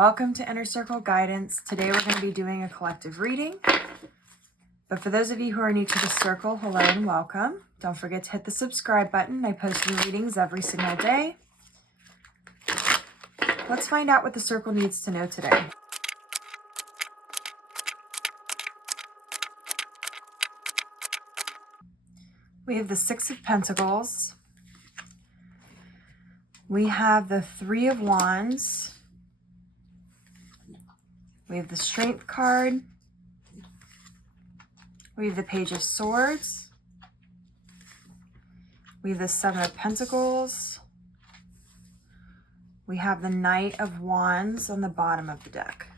Welcome to Inner Circle Guidance. Today we're going to be doing a collective reading. But for those of you who are new to the circle, hello and welcome. Don't forget to hit the subscribe button. I post new readings every single day. Let's find out what the circle needs to know today. We have the Six of Pentacles. We have the Three of Wands. We have the Strength card. We have the Page of Swords. We have the Seven of Pentacles. We have the Knight of Wands on the bottom of the deck.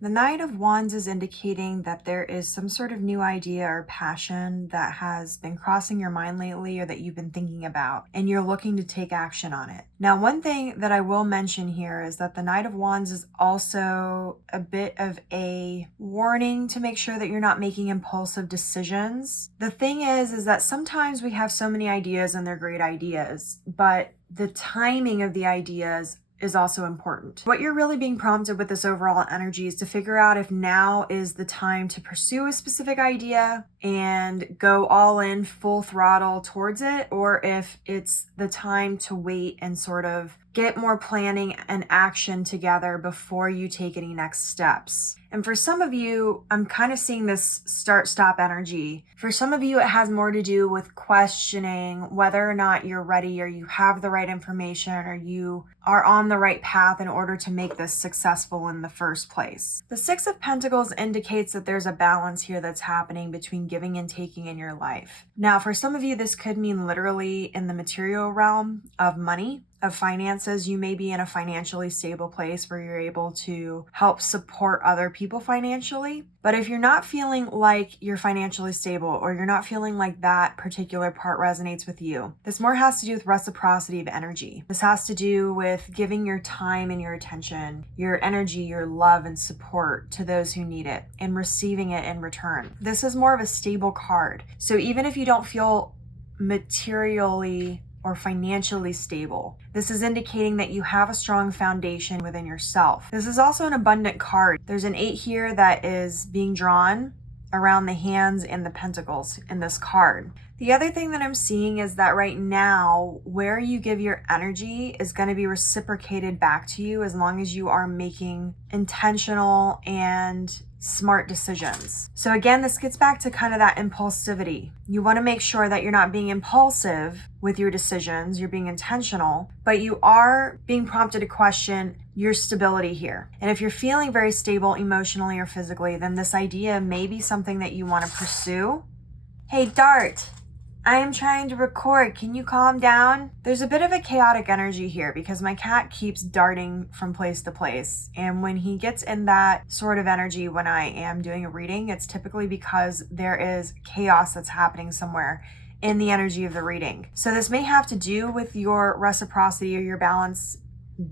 The Knight of Wands is indicating that there is some sort of new idea or passion that has been crossing your mind lately or that you've been thinking about, and you're looking to take action on it. Now, one thing that I will mention here is that the Knight of Wands is also a bit of a warning to make sure that you're not making impulsive decisions. The thing is that sometimes we have so many ideas and they're great ideas, but the timing of the ideas is also important. What you're really being prompted with this overall energy is to figure out if now is the time to pursue a specific idea and go all in full throttle towards it, or if it's the time to wait and sort of get more planning and action together before you take any next steps. And for some of you, I'm kind of seeing this start-stop energy. For some of you, it has more to do with questioning whether or not you're ready or you have the right information or you are on the right path in order to make this successful in the first place. The Six of Pentacles indicates that there's a balance here that's happening between giving and taking in your life. Now, for some of you, this could mean literally in the material realm of money, of finances. You may be in a financially stable place where you're able to help support other people financially. But if you're not feeling like you're financially stable or you're not feeling like that particular part resonates with you, this more has to do with reciprocity of energy. This has to do with giving your time and your attention, your energy, your love and support to those who need it and receiving it in return. This is more of a stable card. So even if you don't feel materially or financially stable, this is indicating that you have a strong foundation within yourself. This is also an abundant card. There's an 8 here that is being drawn around the hands and the pentacles in this card. The other thing that I'm seeing is that right now, where you give your energy is going to be reciprocated back to you as long as you are making intentional and smart decisions. So again, this gets back to kind of that impulsivity. You want to make sure that you're not being impulsive with your decisions, you're being intentional, but you are being prompted to question your stability here. And if you're feeling very stable emotionally or physically, then this idea may be something that you want to pursue. Hey, Dart, I am trying to record. Can you calm down? There's a bit of a chaotic energy here because my cat keeps darting from place to place. And when he gets in that sort of energy when I am doing a reading, it's typically because there is chaos that's happening somewhere in the energy of the reading. So this may have to do with your reciprocity or your balance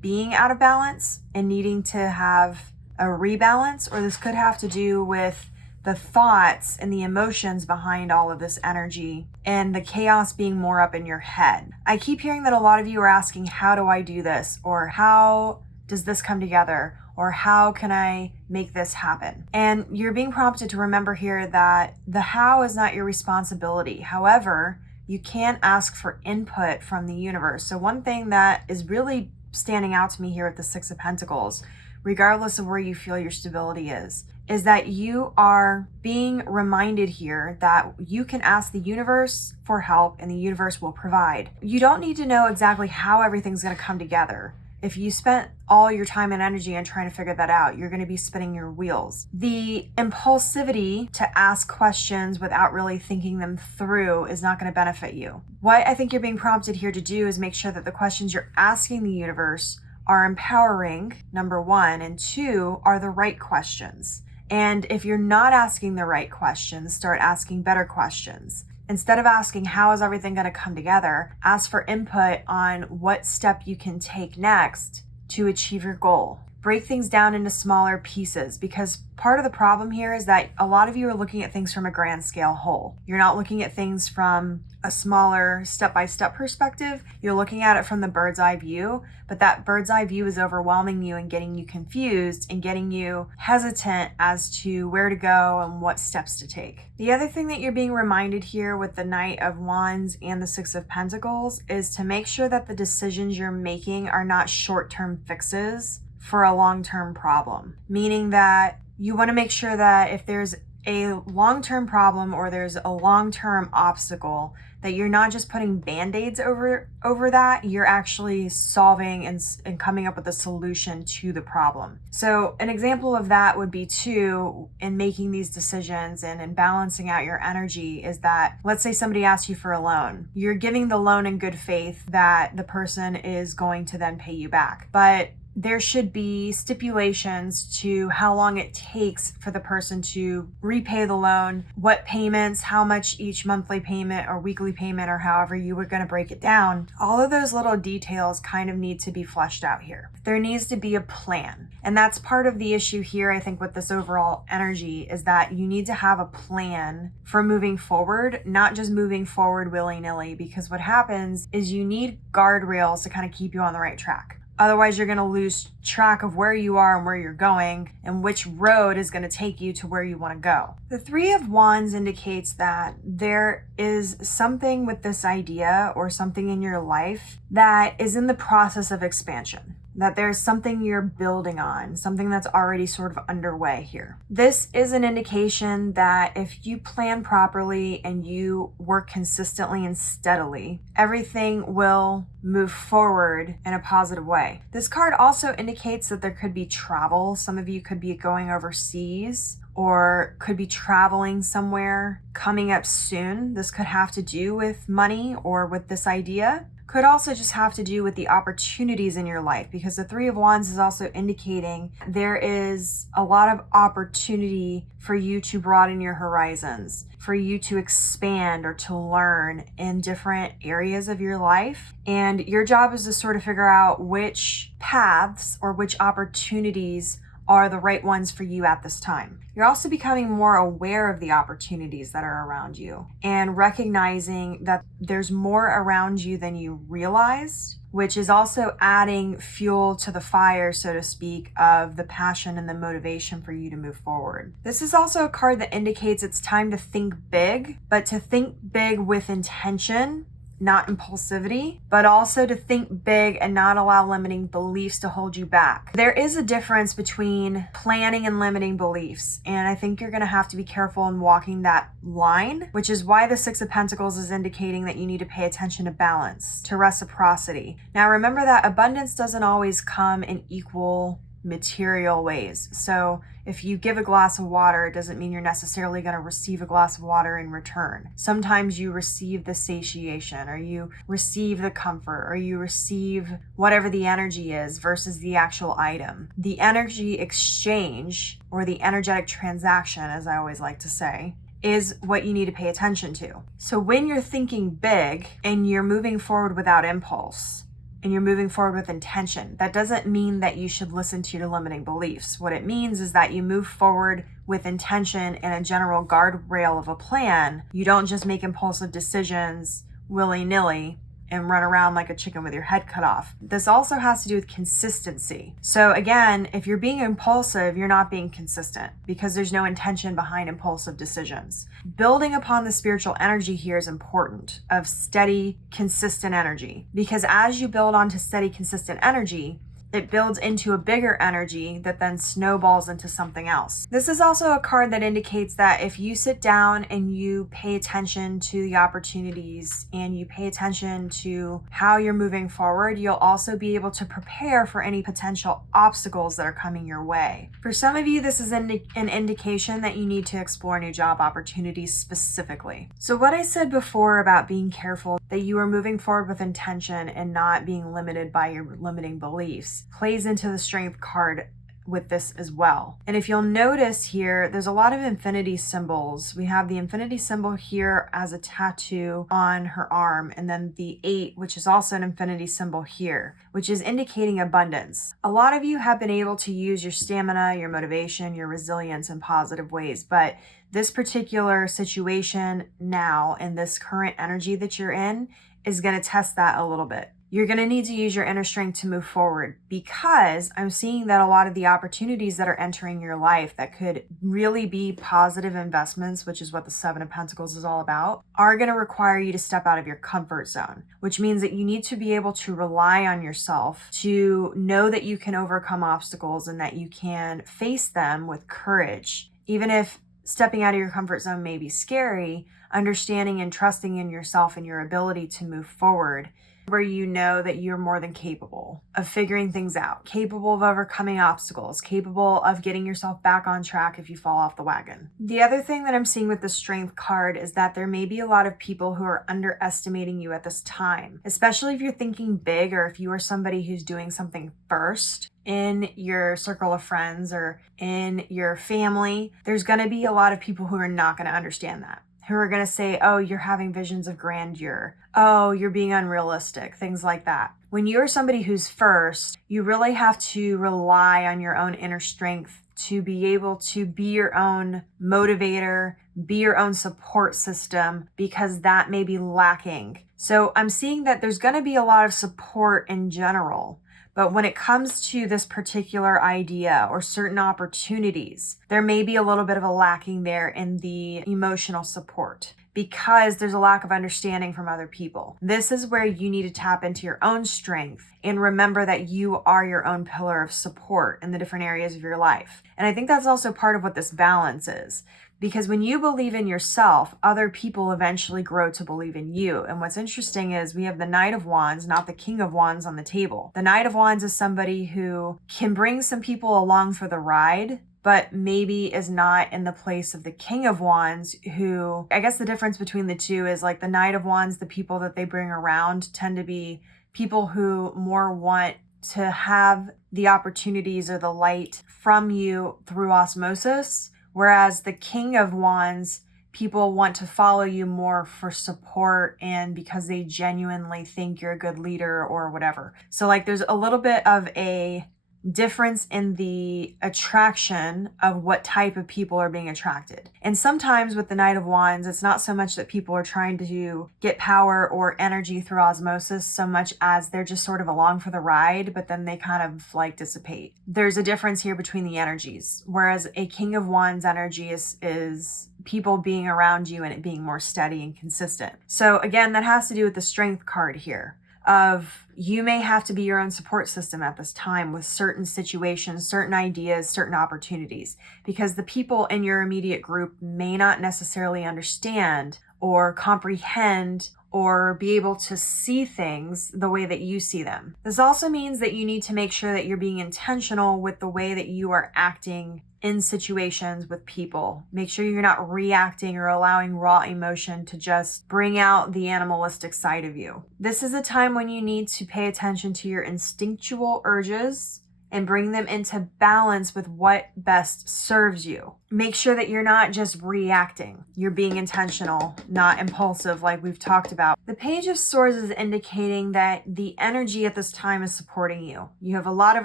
being out of balance and needing to have a rebalance, or this could have to do with the thoughts and the emotions behind all of this energy and the chaos being more up in your head. I keep hearing that a lot of you are asking, how do I do this? Or how does this come together? Or how can I make this happen? And you're being prompted to remember here that the how is not your responsibility. However, you can ask for input from the universe. So one thing that is really standing out to me here with the Six of Pentacles, regardless of where you feel your stability is that you are being reminded here that you can ask the universe for help and the universe will provide. You don't need to know exactly how everything's going to come together. If you spent all your time and energy on trying to figure that out, you're going to be spinning your wheels. The impulsivity to ask questions without really thinking them through is not going to benefit you. What I think you're being prompted here to do is make sure that the questions you're asking the universe are empowering, number one, and two, are the right questions. And if you're not asking the right questions, start asking better questions. Instead of asking, how is everything going to come together, ask for input on what step you can take next to achieve your goal. break things down into smaller pieces, because part of the problem here is that a lot of you are looking at things from a grand scale whole. You're not looking at things from a smaller step-by-step perspective. You're looking at it from the bird's eye view, but that bird's eye view is overwhelming you and getting you confused and getting you hesitant as to where to go and what steps to take. The other thing that you're being reminded here with the Knight of Wands and the Six of Pentacles is to make sure that the decisions you're making are not short-term fixes for a long-term problem, meaning that you want to make sure that if there's a long-term problem or there's a long-term obstacle, that you're not just putting band-aids over that, you're actually solving and coming up with a solution to the problem. So an example of that would be too, in making these decisions and in balancing out your energy, is that let's say somebody asks you for a loan. You're giving the loan in good faith that the person is going to then pay you back. But there should be stipulations to how long it takes for the person to repay the loan, what payments, how much each monthly payment or weekly payment or however you were going to break it down. All of those little details kind of need to be fleshed out here. There needs to be a plan. And that's part of the issue here, I think, with this overall energy, is that you need to have a plan for moving forward, not just moving forward willy-nilly, because what happens is you need guardrails to kind of keep you on the right track. Otherwise, you're going to lose track of where you are and where you're going and which road is going to take you to where you want to go. The Three of Wands indicates that there is something with this idea or something in your life that is in the process of expansion. That there's something you're building on, something that's already sort of underway here. This is an indication that if you plan properly and you work consistently and steadily, everything will move forward in a positive way. This card also indicates that there could be travel. Some of you could be going overseas or could be traveling somewhere coming up soon. This could have to do with money or with this idea. Could also just have to do with the opportunities in your life, because the Three of Wands is also indicating there is a lot of opportunity for you to broaden your horizons, for you to expand or to learn in different areas of your life. And your job is to sort of figure out which paths or which opportunities are the right ones for you at this time. You're also becoming more aware of the opportunities that are around you and recognizing that there's more around you than you realized, which is also adding fuel to the fire, so to speak, of the passion and the motivation for you to move forward. This is also a card that indicates it's time to think big, but to think big with intention, not impulsivity, but also to think big and not allow limiting beliefs to hold you back. There is a difference between planning and limiting beliefs, and I think you're going to have to be careful in walking that line, which is why the Six of Pentacles is indicating that you need to pay attention to balance, to reciprocity. Now remember that abundance doesn't always come in equal material ways. So if you give a glass of water, it doesn't mean you're necessarily going to receive a glass of water in return. Sometimes you receive the satiation, or you receive the comfort, or you receive whatever the energy is versus the actual item. The energy exchange, or the energetic transaction, as I always like to say, is what you need to pay attention to. So when you're thinking big and you're moving forward without impulse, and you're moving forward with intention, that doesn't mean that you should listen to your limiting beliefs. What it means is that you move forward with intention and a general guardrail of a plan. You don't just make impulsive decisions willy-nilly and run around like a chicken with your head cut off. This also has to do with consistency. So again, if you're being impulsive, you're not being consistent because there's no intention behind impulsive decisions. Building upon the spiritual energy here is important, of steady, consistent energy, because as you build onto steady, consistent energy, it builds into a bigger energy that then snowballs into something else. This is also a card that indicates that if you sit down and you pay attention to the opportunities and you pay attention to how you're moving forward, you'll also be able to prepare for any potential obstacles that are coming your way. For some of you, this is an indication that you need to explore new job opportunities specifically. So what I said before about being careful that you are moving forward with intention and not being limited by your limiting beliefs plays into the strength card with this as well. And if you'll notice here, there's a lot of infinity symbols. We have the infinity symbol here as a tattoo on her arm, and then the 8, which is also an infinity symbol here, which is indicating abundance. A lot of you have been able to use your stamina, your motivation, your resilience in positive ways, but this particular situation now in this current energy that you're in is going to test that a little bit. You're going to need to use your inner strength to move forward, because I'm seeing that a lot of the opportunities that are entering your life that could really be positive investments, which is what the 7 of Pentacles is all about, are going to require you to step out of your comfort zone, which means that you need to be able to rely on yourself to know that you can overcome obstacles and that you can face them with courage. Even if stepping out of your comfort zone may be scary, understanding and trusting in yourself and your ability to move forward, where you know that you're more than capable of figuring things out, capable of overcoming obstacles, capable of getting yourself back on track if you fall off the wagon. The other thing that I'm seeing with the Strength card is that there may be a lot of people who are underestimating you at this time, especially if you're thinking big, or if you are somebody who's doing something first in your circle of friends or in your family. There's going to be a lot of people who are not going to understand that, who are going to say, oh, you're having visions of grandeur. Oh, you're being unrealistic, things like that. When you're somebody who's first, you really have to rely on your own inner strength to be able to be your own motivator, be your own support system, because that may be lacking. So I'm seeing that there's going to be a lot of support in general. But when it comes to this particular idea or certain opportunities, there may be a little bit of a lacking there in the emotional support, because there's a lack of understanding from other people. This is where you need to tap into your own strength and remember that you are your own pillar of support in the different areas of your life. And I think that's also part of what this balance is. Because when you believe in yourself, other people eventually grow to believe in you. And what's interesting is we have the Knight of Wands, not the King of Wands on the table. The Knight of Wands is somebody who can bring some people along for the ride, but maybe is not in the place of the King of Wands, who, I guess the difference between the two is like the Knight of Wands, the people that they bring around tend to be people who more want to have the opportunities or the light from you through osmosis. Whereas the King of Wands, people want to follow you more for support and because they genuinely think you're a good leader or whatever. So like there's a little bit of a difference in the attraction of what type of people are being attracted. And sometimes with the Knight of Wands, it's not so much that people are trying to get power or energy through osmosis so much as they're just sort of along for the ride, but then they kind of like dissipate. There's a difference here between the energies, whereas a King of Wands energy is people being around you and it being more steady and consistent. So again, that has to do with the Strength card here. Of you may have to be your own support system at this time with certain situations, certain ideas, certain opportunities, because the people in your immediate group may not necessarily understand or comprehend or be able to see things the way that you see them. This also means that you need to make sure that you're being intentional with the way that you are acting in situations with people. Make sure you're not reacting or allowing raw emotion to just bring out the animalistic side of you. This is a time when you need to pay attention to your instinctual urges and bring them into balance with what best serves you. Make sure that you're not just reacting. You're being intentional, not impulsive like we've talked about. The Page of Swords is indicating that the energy at this time is supporting you. You have a lot of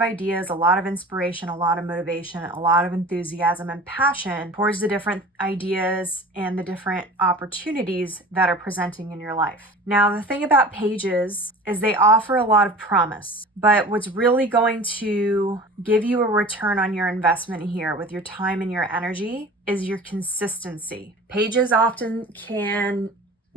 ideas, a lot of inspiration, a lot of motivation, a lot of enthusiasm and passion towards the different ideas and the different opportunities that are presenting in your life. Now, the thing about pages is they offer a lot of promise, but what's really going to give you a return on your investment here with your time and your energy is your consistency. Pages often can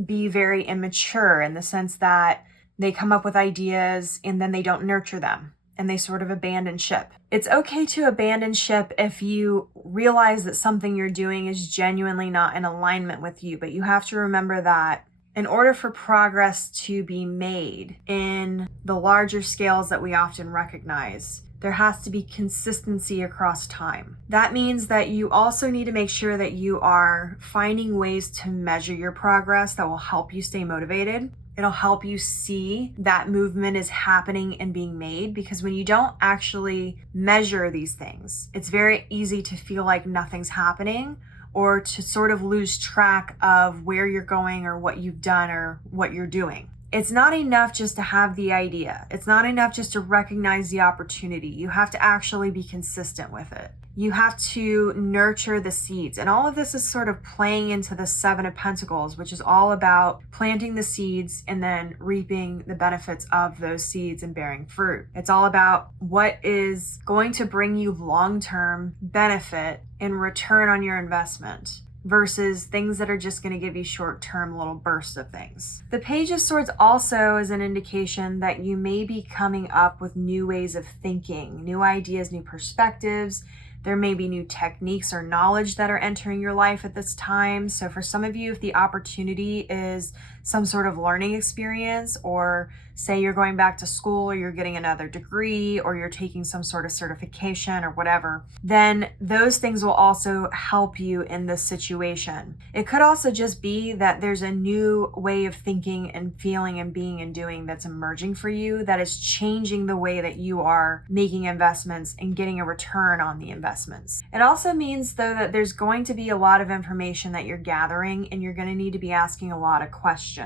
be very immature in the sense that they come up with ideas and then they don't nurture them and they sort of abandon ship. It's okay to abandon ship if you realize that something you're doing is genuinely not in alignment with you, but you have to remember that in order for progress to be made in the larger scales that we often recognize, there has to be consistency across time. That means that you also need to make sure that you are finding ways to measure your progress that will help you stay motivated. It'll help you see that movement is happening and being made, because when you don't actually measure these things, it's very easy to feel like nothing's happening, or to sort of lose track of where you're going or what you've done or what you're doing. It's not enough just to have the idea. It's not enough just to recognize the opportunity. You have to actually be consistent with it. You have to nurture the seeds. And all of this is sort of playing into the Seven of Pentacles, which is all about planting the seeds and then reaping the benefits of those seeds and bearing fruit. It's all about what is going to bring you long-term benefit in return on your investment, versus things that are just going to give you short-term little bursts of things. The Page of Swords also is an indication that you may be coming up with new ways of thinking, new ideas, new perspectives. There may be new techniques or knowledge that are entering your life at this time. So for some of you, if the opportunity is some sort of learning experience, or say you're going back to school, or you're getting another degree, or you're taking some sort of certification or whatever, then those things will also help you in this situation. It could also just be that there's a new way of thinking and feeling and being and doing that's emerging for you, that is changing the way that you are making investments and getting a return on the investments. It also means, though, that there's going to be a lot of information that you're gathering, and you're going to need to be asking a lot of questions.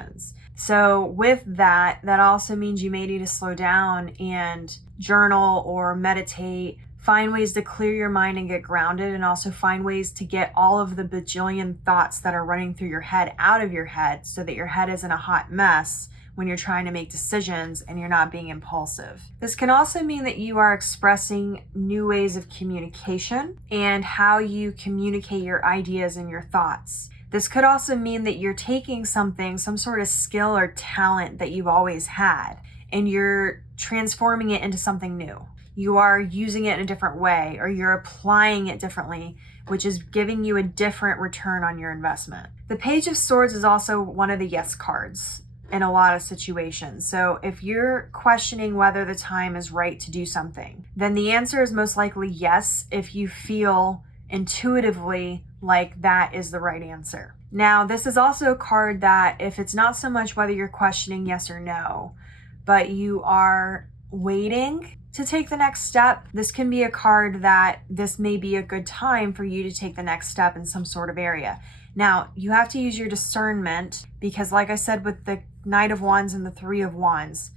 So with that also means you may need to slow down and journal or meditate, find ways to clear your mind and get grounded, and also find ways to get all of the bajillion thoughts that are running through your head out of your head, so that your head isn't a hot mess when you're trying to make decisions and you're not being impulsive. This can also mean that you are expressing new ways of communication and how you communicate your ideas and your thoughts. This could also mean that you're taking something, some sort of skill or talent that you've always had, and you're transforming it into something new. You are using it in a different way, or you're applying it differently, which is giving you a different return on your investment. The Page of Swords is also one of the yes cards in a lot of situations. So if you're questioning whether the time is right to do something, then the answer is most likely yes, if you feel intuitively like that is the right answer. Now, this is also a card that, if it's not so much whether you're questioning yes or no, but you are waiting to take the next step, this can be a card that this may be a good time for you to take the next step in some sort of area. Now, you have to use your discernment, because like I said, with the Knight of Wands and the Three of Wands,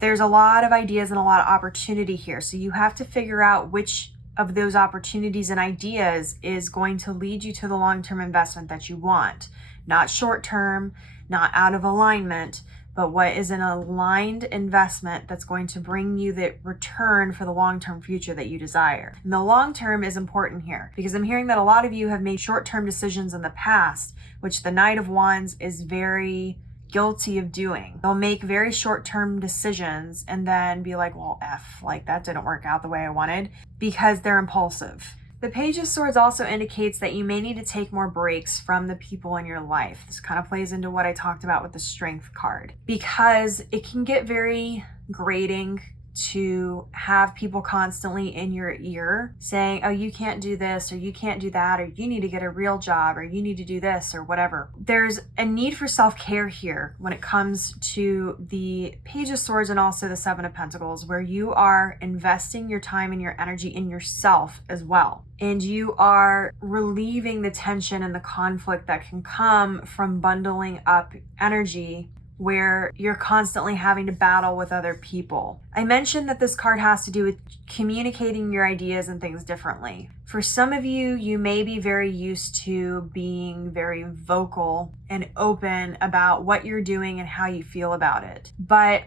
there's a lot of ideas and a lot of opportunity here. So you have to figure out which of those opportunities and ideas is going to lead you to the long-term investment that you want. Not short-term, not out of alignment, but what is an aligned investment that's going to bring you the return for the long-term future that you desire. And the long-term is important here, because I'm hearing that a lot of you have made short-term decisions in the past, which the Knight of Wands is very guilty of doing. They'll make very short-term decisions and then be like, well, like that didn't work out the way I wanted, because they're impulsive. The Page of Swords also indicates that you may need to take more breaks from the people in your life. This kind of plays into what I talked about with the Strength card, because it can get very grating to have people constantly in your ear saying, oh, you can't do this, or you can't do that, or you need to get a real job, or you need to do this, or whatever. There's a need for self-care here when it comes to the Page of Swords and also the Seven of Pentacles, where you are investing your time and your energy in yourself as well. And you are relieving the tension and the conflict that can come from bundling up energy where you're constantly having to battle with other people. I mentioned that this card has to do with communicating your ideas and things differently. For some of you, you may be very used to being very vocal and open about what you're doing and how you feel about it. But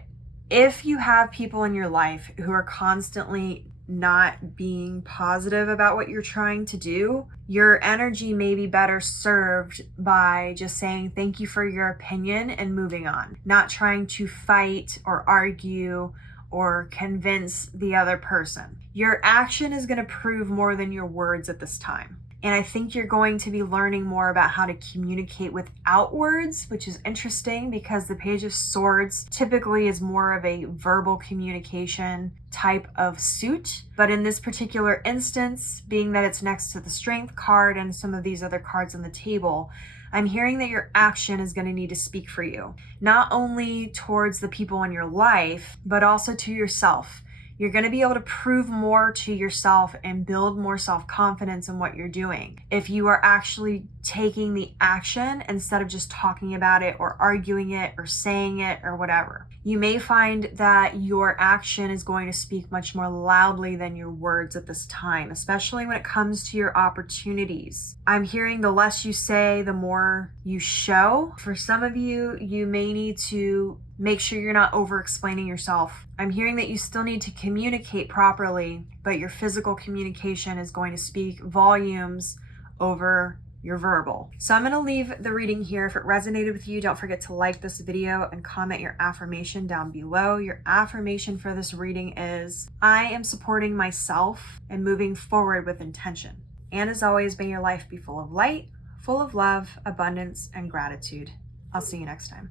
if you have people in your life who are constantly not being positive about what you're trying to do, your energy may be better served by just saying thank you for your opinion and moving on, not trying to fight or argue or convince the other person. Your action is going to prove more than your words at this time. And I think you're going to be learning more about how to communicate without words, which is interesting because the Page of Swords typically is more of a verbal communication type of suit. But in this particular instance, being that it's next to the Strength card and some of these other cards on the table, I'm hearing that your action is going to need to speak for you, not only towards the people in your life, but also to yourself. You're going to be able to prove more to yourself and build more self-confidence in what you're doing if you are actually taking the action instead of just talking about it or arguing it or saying it or whatever. You may find that your action is going to speak much more loudly than your words at this time, especially when it comes to your opportunities. I'm hearing the less you say, the more you show. For some of you, you may need to make sure you're not over-explaining yourself. I'm hearing that you still need to communicate properly, but your physical communication is going to speak volumes over your verbal. So I'm going to leave the reading here. If it resonated with you, don't forget to like this video and comment your affirmation down below. Your affirmation for this reading is, I am supporting myself and moving forward with intention. And as always, may your life be full of light, full of love, abundance, and gratitude. I'll see you next time.